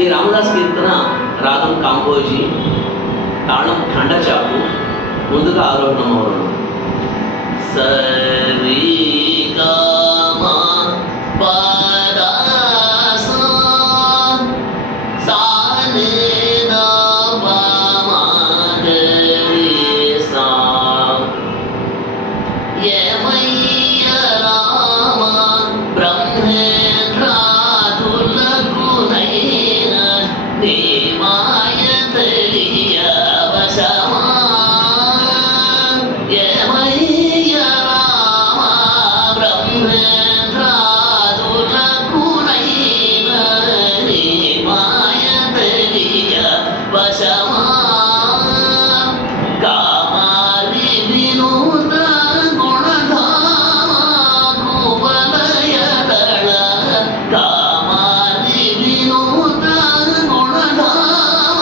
ఈ రామదాస్ కీర్తన రాగం కాంబోజీ, తాళం ఖండచాపు, ముందుగా ఆరోహణం అవరోహణం. సరి గమ పద సా సా ని ద ప మ గ రి సా. యమయ్య రామ బ్రహ్మేంద్రాదులకునైన నీ మాయ తెలియ వశమా. యమయ్య రామ బ్రహ్మేంద్రాదులకునైన నీ మాయ తెలియ వశమా. కామారి వినూత గుణధామ కువలయదళ. కామారి వినూత గుణధామ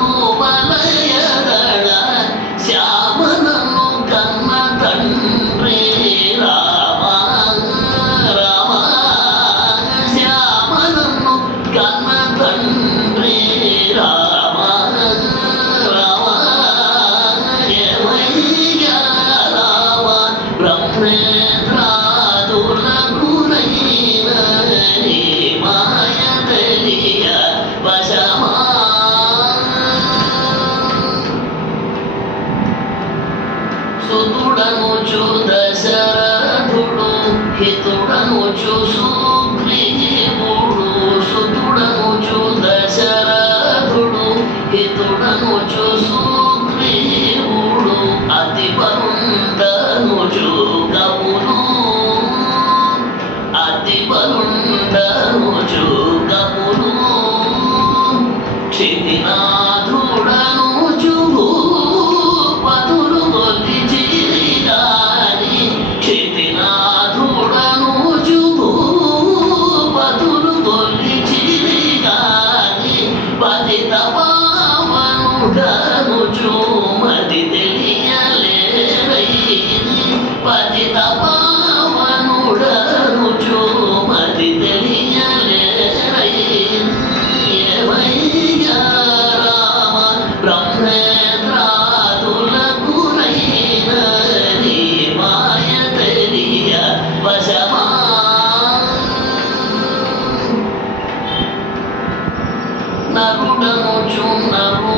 కువలయదళ. శ్యామనను కన్న తండ్రి రామ రామ. శ్యామనను కన్న తండ్రి రామ రామ. యమయ్య రామ బ్రహ్మేంద్రాదులకునైన నీ మాయ తెలియ వశమా. సుతుడనుచు దశరథుడు హితుడనుచు సుగ్రీవుడు. సుతుడనుచు దశరథుడు హితుడనుచు సుగ్రీవుడు. అతి బలుండనుచు కపులు. అతి బలుండనుచు కపులు. క్షితినాథుడనుచు భూపతులు కొలిచిరిగాని. క్షితినాథుడనుచు భూపతులు కొలిచిరిగాని. పతిత పావనుడనుచు మది తెలియలేరయ్యి. పతిత పావనుడనుచు మది తెలియలేరయ్యి. యమయ్య రామ బ్రహ్మేంద్రాదులకునైన నీ మాయ తెలియ వశమా. నరుడనుచు నరు